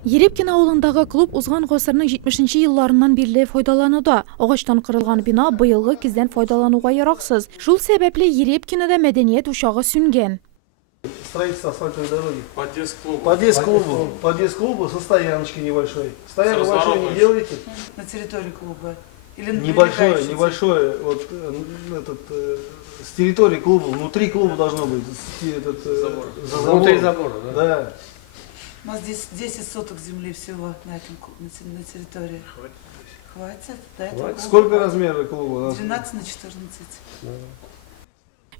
Ерепкин ауылындағы клуб узган ғасырның 70-нче елларыннан бирле файдалануда. Агачтан кырылган бина быелгы кезден файдалануга яраксыз. Шул сәбәпле Ерепкинда мәдәният учагы сүнгән. Строительство асфальтовой дороги. Подъезд клубу со стояночкой небольшой. Стоянку большой не делаете? На территории клуба. Или Небольшое, вот с территории клуба, внутри клуба должно быть. Внутри забора, да? Да. У нас здесь 10 соток земли всего на территории. Хватит? Да, Сколько размеров клуба? 12 на 14.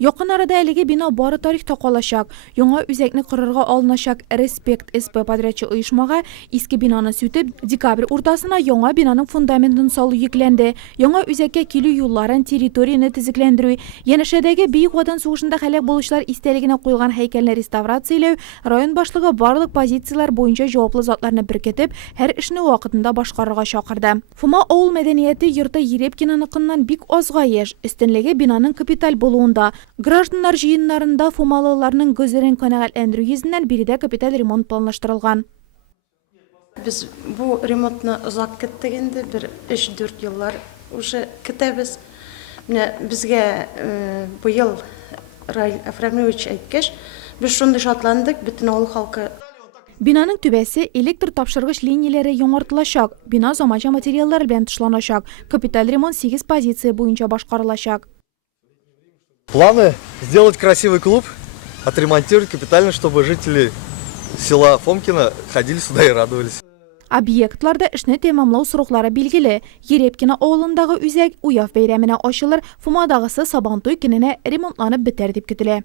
Якын арада әлеге бина бары тарихта калачак. Яңа үзәкне кырырга алыначак Респект СП подрядчы оешмага иске бинаны сүтеп, декабрь уртасына яңа бинаның фундаментын салу йөкләнде. Яңа үзәккә килү юлларын, территорияны төзекләндерү, янәшәдәге Бөек Ватан сугышында һәлак булучылар истәлегенә куелган һәйкәлне реставрацияләү, район башлыгы барлык позициялар буенча җаваплы затларны беркетеп, һәр эшне вакытында башкарырга чакырды. Фума авыл мәдәнияте йорты Ерепкинаныкыннан бик азга яшь, өстенлеге бинаның капиталь булуында. Гражданнар җыеннарында фумалыларның gözләрен канәгатьләндерү йөзеннән биредә капиталь ремонт планлаштырылган. Biz bu ремонтны озак көттек инде, bir 3-4 еллар уже көтәбез. Менә безгә быел Раил Афрамович әйткәч, без шундый шатландык, бөтен авыл халкы. Бинаның түбәсе электр тапшыргыч линияләре яңартылачак, бина заманча материаллар белән тышланачак, капиталь ремонт 8 позиция буенча башкарылачак. Планы сделать красивый клуб, отремонтировать капитально, чтобы жители села Фомкино ходили сюда и радовались. Объектларда эшне тәмамлау сроклары билгеле. Ерепкина авылындагы үзәк Уяв бәйрәменә ачылыр, Фумадагысы Сабантуй көненә ремонтланып бетәр дип көтелә.